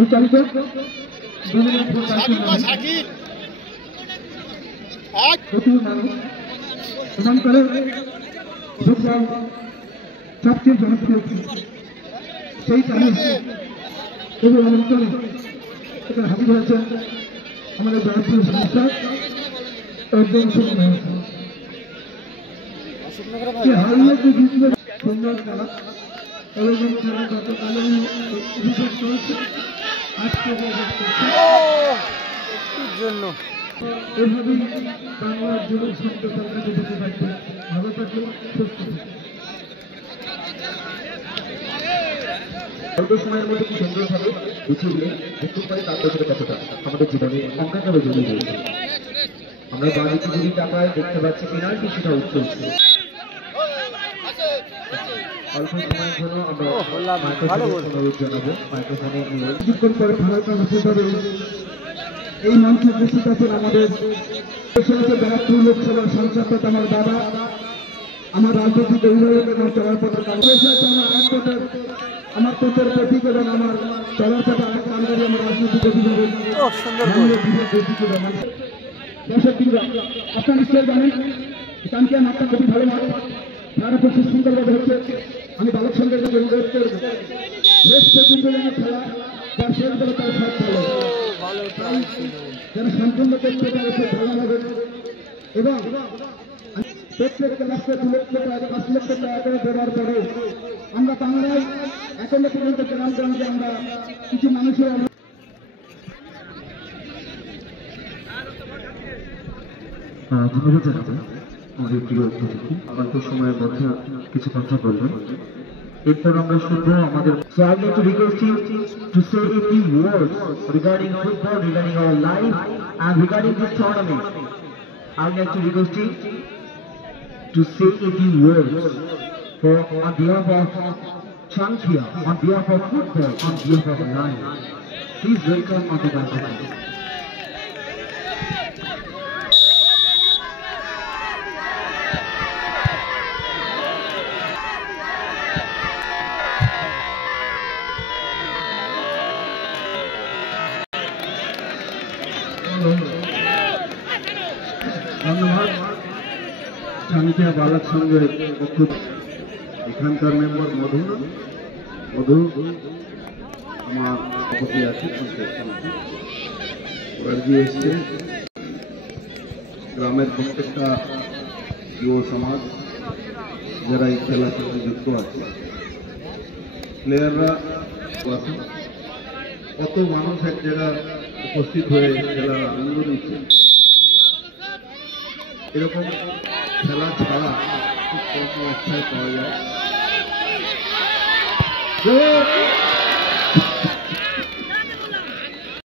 পরিচালিত এখানকার ফুটবল সবচেয়ে জনপ্রিয় সেই টাইমে এবং অঞ্চলে এখানে হাজির হয়েছেন আমাদের জনপ্রিয় সংস্থা একজন সুন্দর খেলা এবং খেলা গতকালে অভিষেক করেছে আজকে জন্য এভাবেই বাংলার যুবক শব্দ সরকারকে দেখতে থাকবে ভালো থাকবে সুস্থ অল্প সময়ের মধ্যে কি সুন্দরভাবে গুছিয়ে দিয়ে দেখতে পারি তার পেছনে কতটা আমাদের জীবনে অঙ্কাকারে জড়িয়ে রয়েছে। আমরা বাড়িতে যদি টাকায় দেখতে পাচ্ছি পেনাল্টি সেটা উঠছে অল্প সময়ের জন্য আমরা অনুরোধ জানাবো মাইক্রোফোনে কিছুক্ষণ পরে ভারতের বিশেষভাবে এই মঞ্চে উপস্থিত আছেন আমাদের ব্যারাকপুর লোকসভার সাংসদ আমার বাবা আমার রাজনৈতিক অভিভাবকের চলার পথে আমার পেটের প্রতীক এবং আমার চলার পথে আরেক নামদারি আমার রাজনৈতিক অভিভাবক আপনার নিশ্চয় জানেন চ্যাম্পিয়ন আপনার খুবই ভালো মানে তারা খুব সুন্দরভাবে হচ্ছে আমি বালক সঙ্গের কাছে অনুরোধ করব শ্রেষ্ঠ তিনজনের খেলা যার শেষ বলে তার সব ভালো যারা সম্পূর্ণ করতে পারে খুব ভালো হবে এবং প্রত্যেক ক্লাসে 2 লক্ষ টাকা 5 লক্ষ টাকা করে দেওয়ার পরে আমরা বাংলায় এখনো পর্যন্ত গ্রামগঞ্জে আমরা কিছু মানুষের ধন্যবাদ জানাবো আমাদের প্রিয় অতিথি অল্প সময়ের মধ্যে কিছু কথা বলবেন এরপর আমরা শুনবো আমাদের So I would like to request you to say a few words regarding football, regarding our life and regarding this tournament. I would like to request you to say a few words for on behalf of Chankia, on behalf of football, on behalf of life. Please welcome on the microphone. ধন্যবাদ চামিকিয়া বালক সংঘের পক্ষ এখানকার member মধু আমার প্রতি আছে গার্জি এসছে গ্রামের প্রত্যেকটা যুব সমাজ যারা এই খেলার সাথে যুক্ত আছে প্লেয়াররা কত মানুষ এক জায়গায় উপস্থিত হয়ে খেলার আনন্দ নিচ্ছে এরকম খেলা ছাড়া খুব কম অবস্থায় পাওয়া যায়